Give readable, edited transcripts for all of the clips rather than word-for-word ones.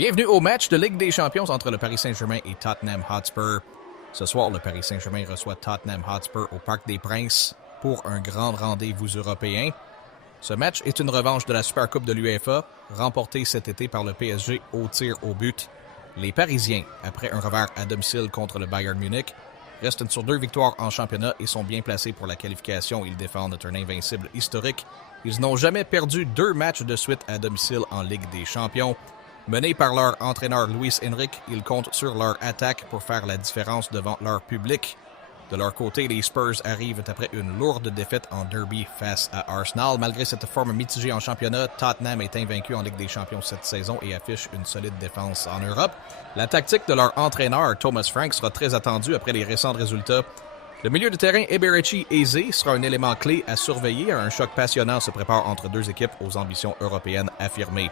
Bienvenue au match de Ligue des Champions entre le Paris Saint-Germain et Tottenham Hotspur. Ce soir, le Paris Saint-Germain reçoit Tottenham Hotspur au Parc des Princes pour un grand rendez-vous européen. Ce match est une revanche de la Supercoupe de l'UEFA, remportée cet été par le PSG au tir au but. Les Parisiens, après un revers à domicile contre le Bayern Munich, restent sur 2 victoires en championnat et sont bien placés pour la qualification. Ils défendent un invincible historique. Ils n'ont jamais perdu 2 matchs de suite à domicile en Ligue des Champions. Menés par leur entraîneur Luis Enrique, ils comptent sur leur attaque pour faire la différence devant leur public. De leur côté, les Spurs arrivent après une lourde défaite en derby face à Arsenal. Malgré cette forme mitigée en championnat, Tottenham est invaincu en Ligue des Champions cette saison et affiche une solide défense en Europe. La tactique de leur entraîneur, Thomas Frank, sera très attendue après les récents résultats. Le milieu de terrain Eberechi Eze sera un élément clé à surveiller. Un choc passionnant se prépare entre 2 équipes aux ambitions européennes affirmées.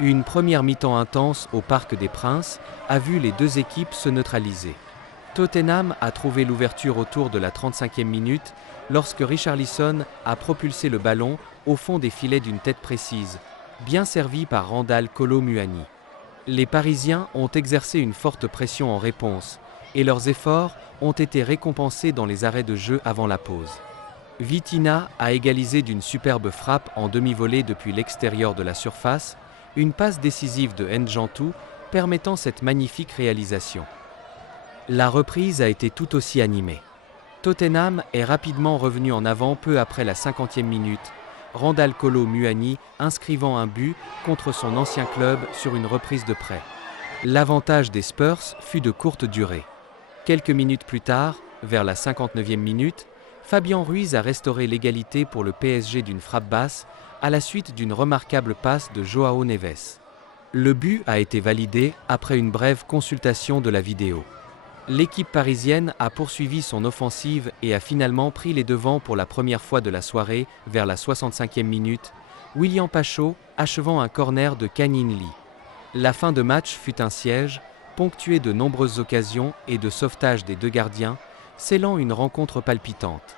Une première mi-temps intense au Parc des Princes a vu les 2 équipes se neutraliser. Tottenham a trouvé l'ouverture autour de la 35e minute lorsque Richarlison a propulsé le ballon au fond des filets d'une tête précise, bien servi par Randal Kolo Muani. Les Parisiens ont exercé une forte pression en réponse et leurs efforts ont été récompensés dans les arrêts de jeu avant la pause. Vitinha a égalisé d'une superbe frappe en demi-volée depuis l'extérieur de la surface, une passe décisive de N'Jantou permettant cette magnifique réalisation. La reprise a été tout aussi animée. Tottenham est rapidement revenu en avant peu après la 50e minute, Randal Kolo Muani inscrivant un but contre son ancien club sur une reprise de prêt. L'avantage des Spurs fut de courte durée. Quelques minutes plus tard, vers la 59e minute, Fabian Ruiz a restauré l'égalité pour le PSG d'une frappe basse à la suite d'une remarquable passe de Joao Neves. Le but a été validé après une brève consultation de la vidéo. L'équipe parisienne a poursuivi son offensive et a finalement pris les devants pour la première fois de la soirée vers la 65e minute, William Pacho achevant un corner de Kang-in Lee. La fin de match fut un siège, ponctué de nombreuses occasions et de sauvetage des 2 gardiens, scellant une rencontre palpitante.